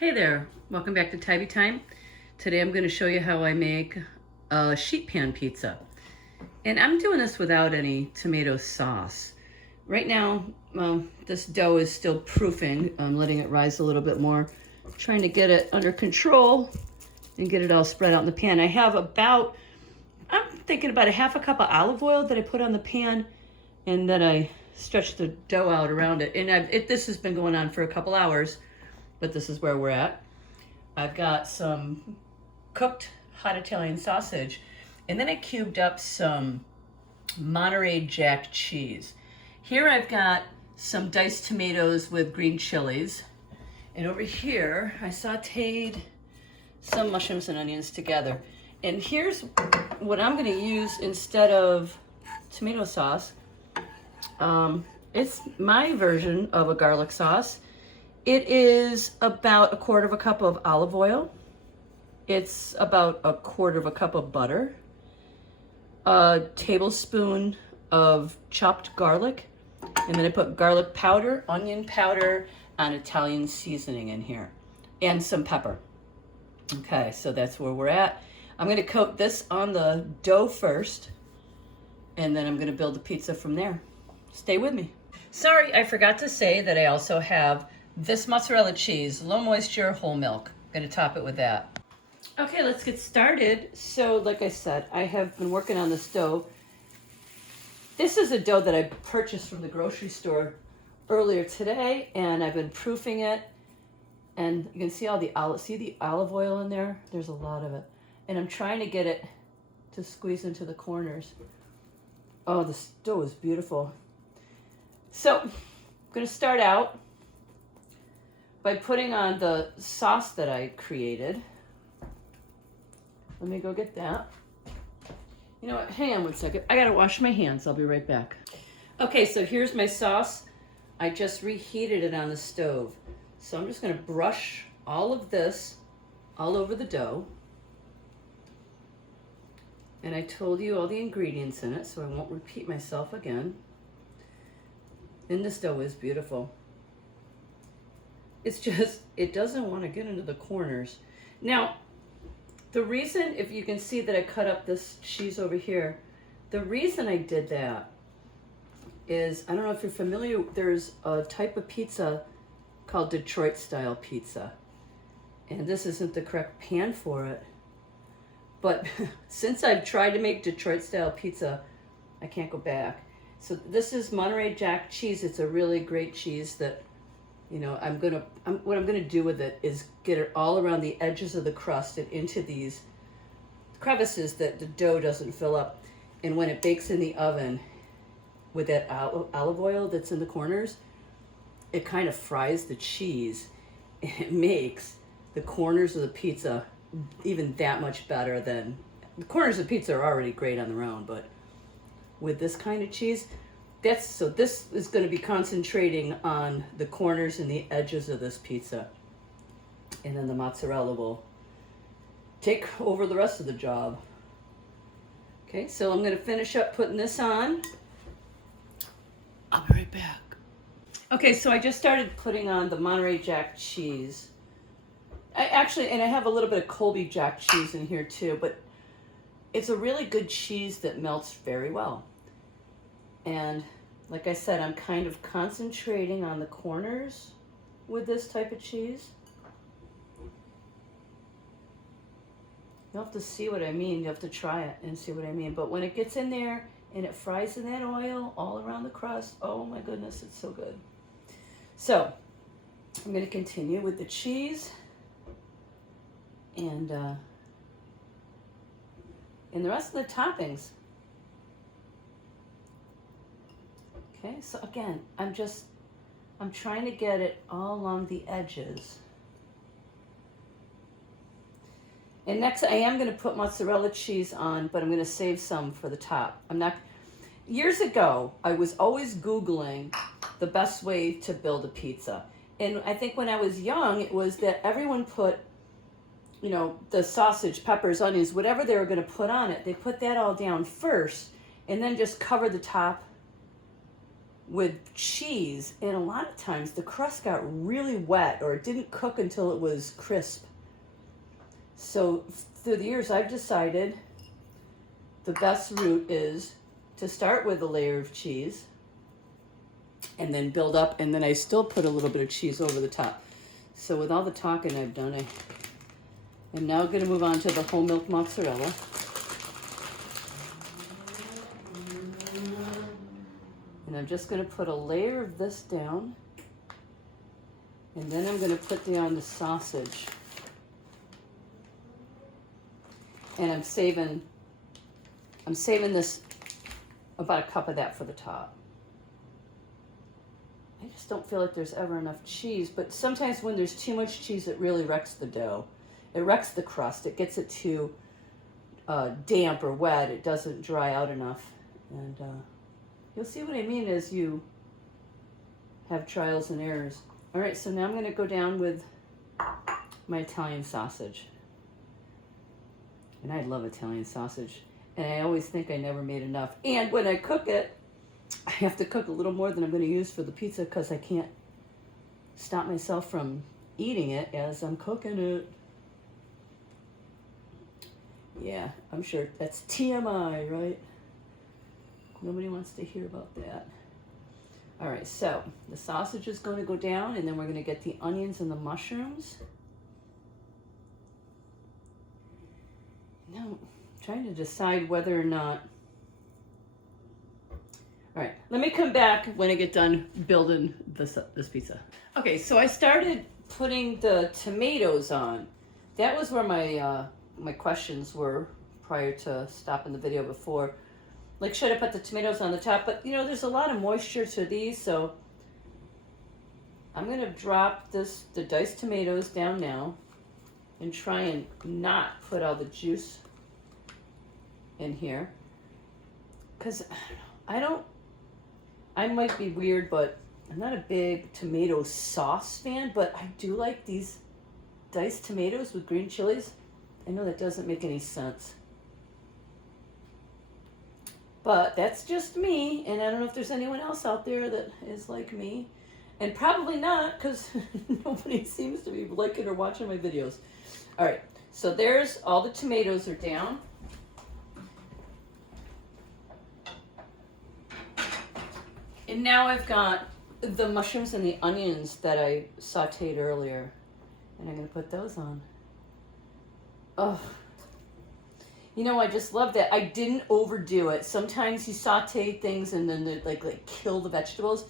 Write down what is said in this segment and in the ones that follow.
Hey there, welcome back to Tybee Time. Today I'm going to show you how I make a sheet pan pizza. And I'm doing this without any tomato sauce. Right now, this dough is still proofing. I'm letting it rise a little bit more, trying to get it under control and get it all spread out in the pan. I have I'm thinking about a half a cup of olive oil that I put on the pan, and then I stretch the dough out around it. And this has been going on for a couple hours. But this is where we're at. I've got some cooked hot Italian sausage, and then I cubed up some Monterey Jack cheese. Here I've got some diced tomatoes with green chilies, and over here I sauteed some mushrooms and onions together. And here's what I'm gonna use instead of tomato sauce. It's my version of a garlic sauce. It is about 1/4 cup of olive oil. It's about 1/4 cup of butter, a tablespoon of chopped garlic, and then I put garlic powder, onion powder, and Italian seasoning in here, and some pepper. Okay, so that's where we're at. I'm gonna coat this on the dough first, and then I'm gonna build the pizza from there. Stay with me. Sorry, I forgot to say that I also have this mozzarella cheese, low moisture, whole milk. I'm gonna top it with that. Okay, let's get started. So like I said, I have been working on this dough. This is a dough that I purchased from the grocery store earlier today, and I've been proofing it. And you can see the olive oil in there? There's a lot of it. And I'm trying to get it to squeeze into the corners. Oh, this dough is beautiful. So I'm gonna start out by putting on the sauce that I created. Let me go get that. You know what, hang on one second. I gotta wash my hands, I'll be right back. Okay, so here's my sauce. I just reheated it on the stove. So I'm just gonna brush all of this all over the dough. And I told you all the ingredients in it, so I won't repeat myself again. And this dough is beautiful. It's just, it doesn't want to get into the corners. Now, the reason, if you can see that I cut up this cheese over here, the reason I did that is, I don't know if you're familiar, there's a type of pizza called Detroit style pizza. And this isn't the correct pan for it. But since I've tried to make Detroit style pizza, I can't go back. So this is Monterey Jack cheese. It's a really great cheese that, you know, what I'm gonna do with it is get it all around the edges of the crust and into these crevices that the dough doesn't fill up. And when it bakes in the oven with that olive oil that's in the corners, it kind of fries the cheese, and it makes the corners of the pizza even that much better than, the corners of pizza are already great on their own, but with this kind of cheese, so this is going to be concentrating on the corners and the edges of this pizza. And then the mozzarella will take over the rest of the job. Okay, so I'm going to finish up putting this on. I'll be right back. Okay, so I just started putting on the Monterey Jack cheese. I have a little bit of Colby Jack cheese in here too, but it's a really good cheese that melts very well. And like I said, I'm kind of concentrating on the corners with this type of cheese. You'll have to see what I mean. You have to try it and see what I mean. But when it gets in there and it fries in that oil all around the crust, oh my goodness, it's so good. So I'm going to continue with the cheese and the rest of the toppings. Okay, so again, I'm trying to get it all along the edges. And next, I am going to put mozzarella cheese on, but I'm going to save some for the top. Years ago, I was always Googling the best way to build a pizza. And I think when I was young, it was that everyone put, you know, the sausage, peppers, onions, whatever they were going to put on it, they put that all down first and then just cover the top with cheese, and a lot of times the crust got really wet or it didn't cook until it was crisp. So through the years, I've decided the best route is to start with a layer of cheese and then build up, and then I still put a little bit of cheese over the top. So with all the talking I've done, I'm now going to move on to the whole milk mozzarella. And I'm just going to put a layer of this down, and then I'm going to put down the sausage. And I'm saving this, about a cup of that for the top. I just don't feel like there's ever enough cheese, but sometimes when there's too much cheese, it really wrecks the dough. It wrecks the crust. It gets it too damp or wet. It doesn't dry out enough. And you'll see what I mean as you have trials and errors. All right, so now I'm going to go down with my Italian sausage. And I love Italian sausage. And I always think I never made enough. And when I cook it, I have to cook a little more than I'm going to use for the pizza because I can't stop myself from eating it as I'm cooking it. Yeah, I'm sure that's TMI, right? Nobody wants to hear about that. All right, so the sausage is going to go down, and then we're going to get the onions and the mushrooms. Now, I'm trying to decide whether or not... All right, let me come back when I get done building this pizza. Okay, so I started putting the tomatoes on. That was where my questions were prior to stopping the video before. Like, should I put the tomatoes on the top? But, you know, there's a lot of moisture to these, so I'm going to drop the diced tomatoes down now and try and not put all the juice in here. Because I might be weird, but I'm not a big tomato sauce fan, but I do like these diced tomatoes with green chilies. I know that doesn't make any sense. But that's just me, and I don't know if there's anyone else out there that is like me. And probably not, because nobody seems to be liking or watching my videos. All right, so there's all the tomatoes are down. And now I've got the mushrooms and the onions that I sauteed earlier. And I'm going to put those on. Oh, you know, I just love that. I didn't overdo it. Sometimes you saute things and then they like kill the vegetables.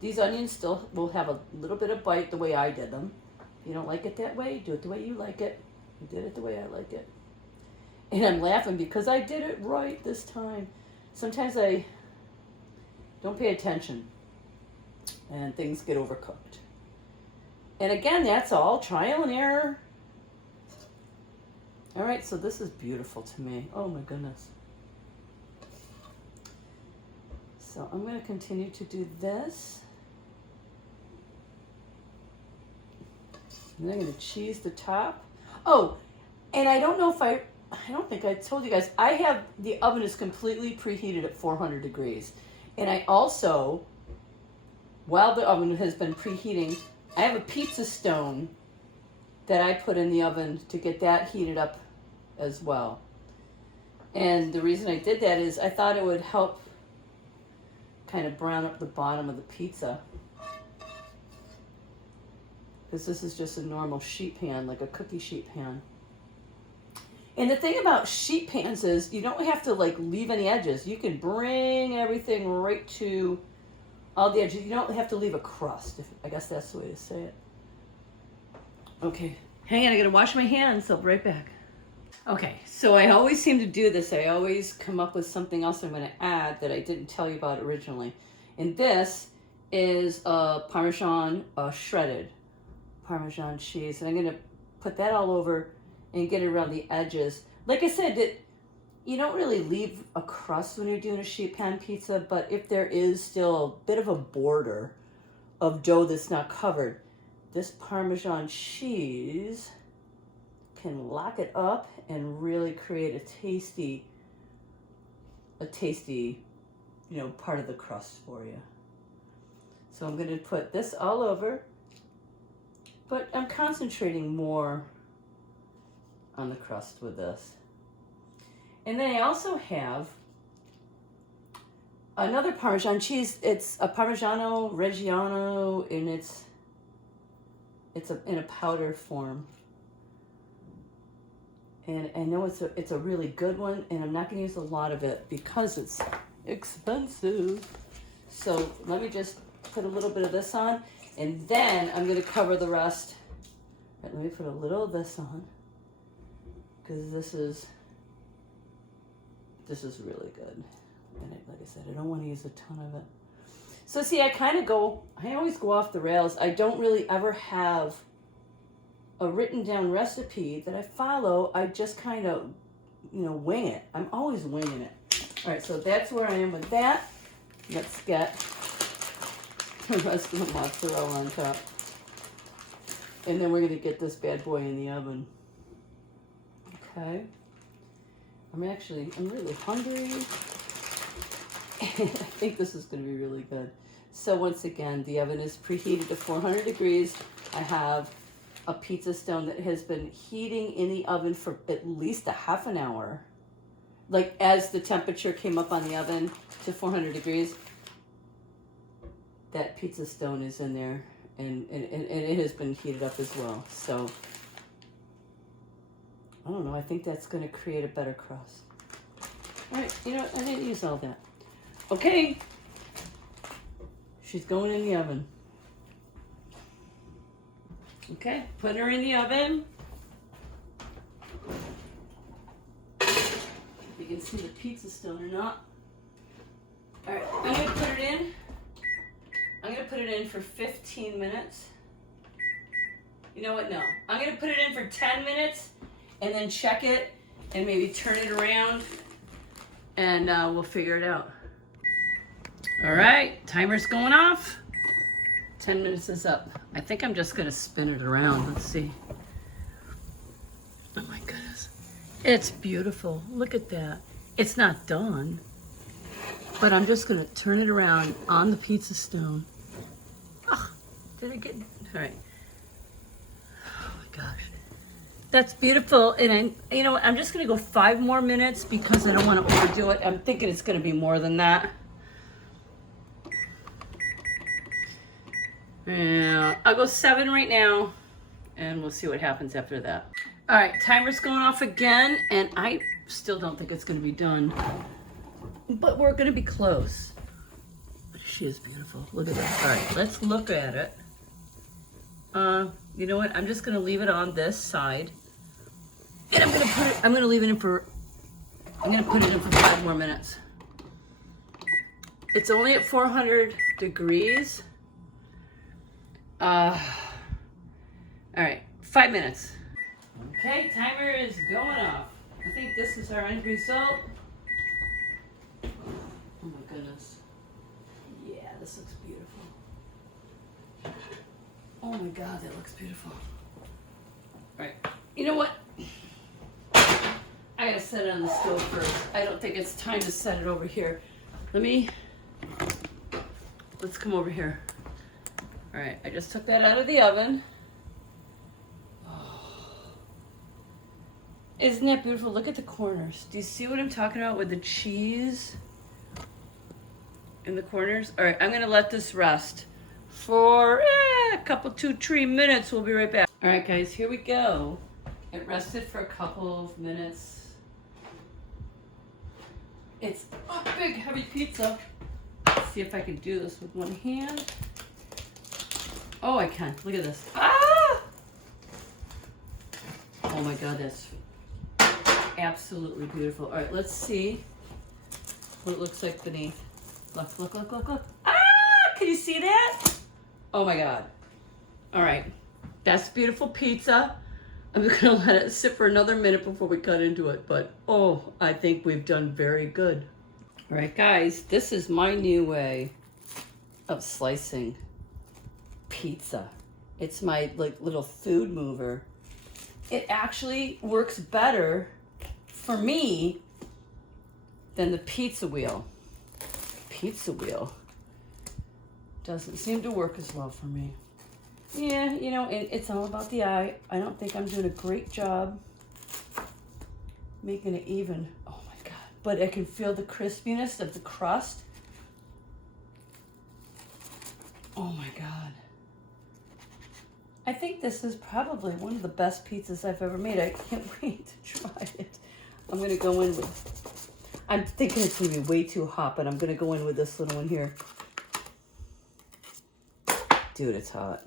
These onions still will have a little bit of bite the way I did them. If you don't like it that way, do it the way you like it. I did it the way I like it. And I'm laughing because I did it right this time. Sometimes I don't pay attention and things get overcooked. And again, that's all trial and error. All right, so this is beautiful to me. Oh my goodness. So I'm going to continue to do this. And I'm going to cheese the top. Oh, and I don't know if I don't think I told you guys, I have, the oven is completely preheated at 400 degrees. And I also, while the oven has been preheating, I have a pizza stone that I put in the oven to get that heated up as well. And the reason I did that is I thought it would help kind of brown up the bottom of the pizza. Because this is just a normal sheet pan, like a cookie sheet pan. And the thing about sheet pans is you don't have to like leave any edges. You can bring everything right to all the edges. You don't have to leave a crust. I guess that's the way to say it. Okay, hang on, I gotta wash my hands. I'll be right back. Okay, so I always seem to do this. I always come up with something else I'm gonna add that I didn't tell you about originally. And this is Parmesan, shredded Parmesan cheese. And I'm gonna put that all over and get it around the edges. Like I said, you don't really leave a crust when you're doing a sheet pan pizza, but if there is still a bit of a border of dough that's not covered, this Parmesan cheese can lock it up and really create a tasty, you know, part of the crust for you. So I'm going to put this all over, but I'm concentrating more on the crust with this. And then I also have another Parmesan cheese. It's a Parmigiano Reggiano, and it's in a powder form. And I know it's a really good one, and I'm not going to use a lot of it because it's expensive. So let me just put a little bit of this on, and then I'm going to cover the rest. Right, let me put a little of this on, because this is really good. And like I said, I don't want to use a ton of it. So see, I always go off the rails. I don't really ever have a written down recipe that I follow. I just kind of, wing it. I'm always winging it. All right, so that's where I am with that. Let's get the rest of the mozzarella on top. And then we're going to get this bad boy in the oven. Okay. I'm really hungry. I think this is going to be really good. So once again, the oven is preheated to 400 degrees. I have a pizza stone that has been heating in the oven for at least a half an hour. Like as the temperature came up on the oven to 400 degrees, that pizza stone is in there, and it has been heated up as well. So I don't know, I think that's going to create a better crust. All right, I didn't use all that. Okay, she's going in the oven. Okay, putting her in the oven. You can see the pizza stone or not. All right, I'm going to put it in. I'm going to put it in for 15 minutes. You know what? No. I'm going to put it in for 10 minutes and then check it and maybe turn it around, and we'll figure it out. All right, timer's going off. 10 minutes is up. I think I'm just going to spin it around. Let's see. Oh my goodness. It's beautiful. Look at that. It's not done, but I'm just going to turn it around on the pizza stone. Oh, did I get... All right. Oh my gosh. That's beautiful. And I'm just going to go 5 more minutes because I don't want to overdo it. I'm thinking it's going to be more than that. Yeah, I'll go 7 right now, and we'll see what happens after that. All right, timer's going off again, and I still don't think it's going to be done, but we're going to be close. She is beautiful. Look at that. All right, let's look at it. You know what? I'm just going to leave it on this side, and I'm going to leave it in for. I'm going to put it in for 5 more minutes. It's only at 400 degrees. All right, 5 minutes. Okay, timer is going off. I think this is our end result. Oh my goodness. Yeah, this looks beautiful. Oh my God, that looks beautiful. All right, you know what? I gotta set it on the stove first. I don't think it's time to set it over here. Let's come over here. All right, I just took that out of the oven. Oh. Isn't that beautiful? Look at the corners. Do you see what I'm talking about with the cheese in the corners? All right, I'm gonna let this rest for a couple, 2-3 minutes. We'll be right back. All right, guys, here we go. It rested for a couple of minutes. It's a big, heavy pizza. Let's see if I can do this with one hand. Oh, I can. Look at this. Ah! Oh my God, that's absolutely beautiful. All right, let's see what it looks like beneath. Look, look, look, look, look. Ah! Can you see that? Oh my God. All right, that's beautiful pizza. I'm just gonna let it sit for another minute before we cut into it, but oh, I think we've done very good. All right, guys, this is my new way of slicing pizza. It's my little food mover. It actually works better for me than the pizza wheel. Pizza wheel Doesn't seem to work as well for me. Yeah, you know, it's all about the eye. I don't think I'm doing a great job making it even. Oh my God. But I can feel the crispiness of the crust. Oh my God. I think this is probably one of the best pizzas I've ever made. I can't wait to try it. I'm going to go in with, I'm thinking it's going to be way too hot, but I'm going to go in with this little one here. Dude, it's hot.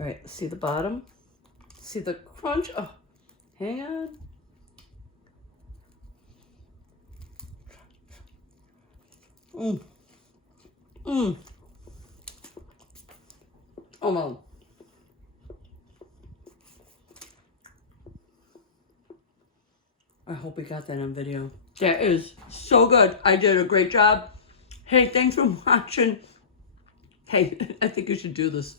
All right, see the bottom? See the crunch? Oh, hang on. Mmm. Mmm. Oh my. I hope we got that on video. That is so good. I did a great job. Hey, thanks for watching. Hey, I think you should do this.